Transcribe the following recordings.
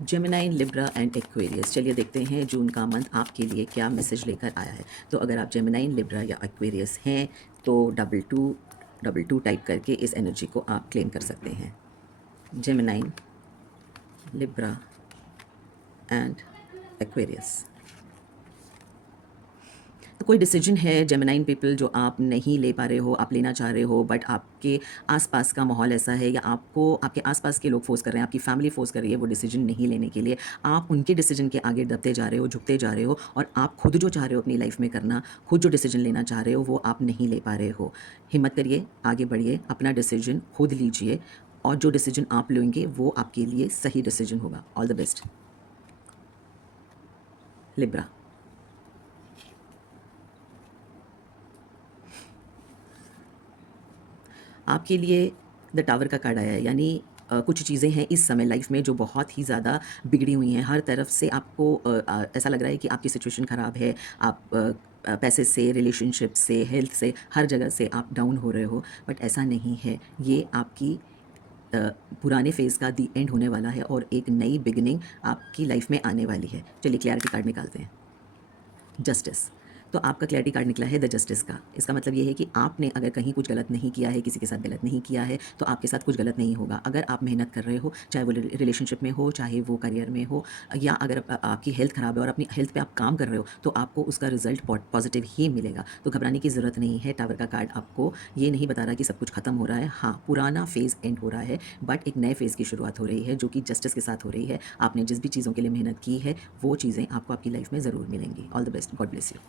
Gemini, Libra and Aquarius. चलिए देखते हैं जून का मंथ आपके लिए क्या मैसेज लेकर आया है। तो अगर आप जेमिनाई, लिब्रा या एक्वेरियस हैं तो डबल टू टाइप करके इस एनर्जी को आप क्लेम कर सकते हैं। Gemini, Libra and Aquarius. तो कोई डिसीजन है जेमिनाइन पीपल जो आप नहीं ले पा रहे हो, आप लेना चाह रहे हो, बट आपके आसपास का माहौल ऐसा है या आपको आपके आसपास के लोग फोर्स कर रहे हैं, आपकी फैमिली फोर्स कर रही है वो डिसीजन नहीं लेने के लिए। आप उनके डिसीजन के आगे दबते जा रहे हो, झुकते जा रहे हो, और आप खुद जो चाह रहे हो अपनी लाइफ में करना, खुद जो डिसीजन लेना चाह रहे हो वो आप नहीं ले पा रहे हो। हिम्मत करिए, आगे बढ़िए, अपना डिसीजन खुद लीजिए, और जो डिसीजन आप लेंगे वो आपके लिए सही डिसीजन होगा। All the best. लिब्रा। आपके लिए द टावर का कार्ड आया है, यानी कुछ चीज़ें हैं इस समय लाइफ में जो बहुत ही ज़्यादा बिगड़ी हुई हैं। हर तरफ से आपको ऐसा लग रहा है कि आपकी सिचुएशन ख़राब है। आप पैसे से, रिलेशनशिप से, हेल्थ से, हर जगह से आप डाउन हो रहे हो, बट ऐसा नहीं है। ये आपकी अ, पुराने फेज़ का दी एंड होने वाला है और एक नई बिगिनिंग आपकी लाइफ में आने वाली है। चलिए क्लैरिटी कार्ड निकालते हैं। जस्टिस। तो आपका क्लैरिटी कार्ड निकला है द जस्टिस का। इसका मतलब ये है कि आपने अगर कहीं कुछ गलत नहीं किया है, किसी के साथ गलत नहीं किया है, तो आपके साथ कुछ गलत नहीं होगा। अगर आप मेहनत कर रहे हो, चाहे वो रिलेशनशिप में हो, चाहे वो करियर में हो, या अगर आपकी हेल्थ ख़राब है और अपनी हेल्थ पे आप काम कर रहे हो, तो आपको उसका रिजल्ट पॉजिटिव ही मिलेगा। तो घबराने की ज़रूरत नहीं है। टावर का कार्ड आपको ये नहीं बता रहा कि सब कुछ ख़त्म हो रहा है। हाँ, पुराना फेज़ एंड हो रहा है, बट एक नए फेज़ की शुरुआत हो रही है जो कि जस्टिस के साथ हो रही है। आपने जिस भी चीज़ों के लिए मेहनत की है वो चीज़ें आपको आपकी लाइफ में ज़रूर मिलेंगी। All the best, God bless you.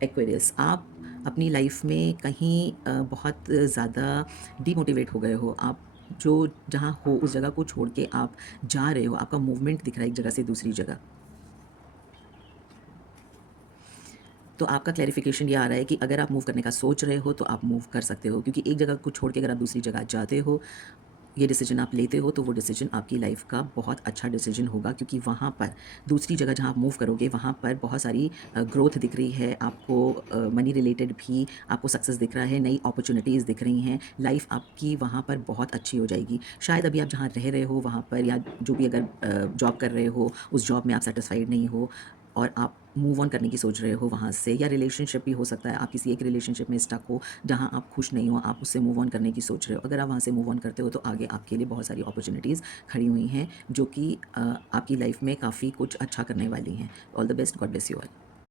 Aquarius, आप अपनी लाइफ में कहीं बहुत ज़्यादा डीमोटिवेट हो गए हो। आप जो जहाँ हो उस जगह को छोड़ के आप जा रहे हो, आपका मूवमेंट दिख रहा है एक जगह से दूसरी जगह। तो आपका क्लैरिफिकेशन ये आ रहा है कि अगर आप मूव करने का सोच रहे हो तो आप मूव कर सकते हो, क्योंकि एक जगह को छोड़ के अगर आप दूसरी जगह जाते हो, ये डिसीजन आप लेते हो, तो वो डिसीजन आपकी लाइफ का बहुत अच्छा डिसीजन होगा, क्योंकि वहाँ पर दूसरी जगह जहाँ आप मूव करोगे वहाँ पर बहुत सारी ग्रोथ दिख रही है आपको। मनी रिलेटेड भी आपको सक्सेस दिख रहा है, नई अपॉर्चुनिटीज़ दिख रही हैं। लाइफ आपकी वहाँ पर बहुत अच्छी हो जाएगी। शायद अभी आप जहाँ रह रहे हो वहाँ पर, या जो भी अगर जॉब कर रहे हो उस जॉब में आप सेटिस्फाइड नहीं हो और आप मूव ऑन करने की सोच रहे हो वहाँ से, या रिलेशनशिप भी हो सकता है, आप किसी एक रिलेशनशिप में स्टक हो जहाँ आप खुश नहीं हो, आप उससे मूव ऑन करने की सोच रहे हो। अगर आप वहाँ से मूव ऑन करते हो तो आगे आपके लिए बहुत सारी अपॉर्चुनिटीज़ खड़ी हुई हैं जो कि आपकी लाइफ में काफ़ी कुछ अच्छा करने वाली हैं। All the best, God bless you all.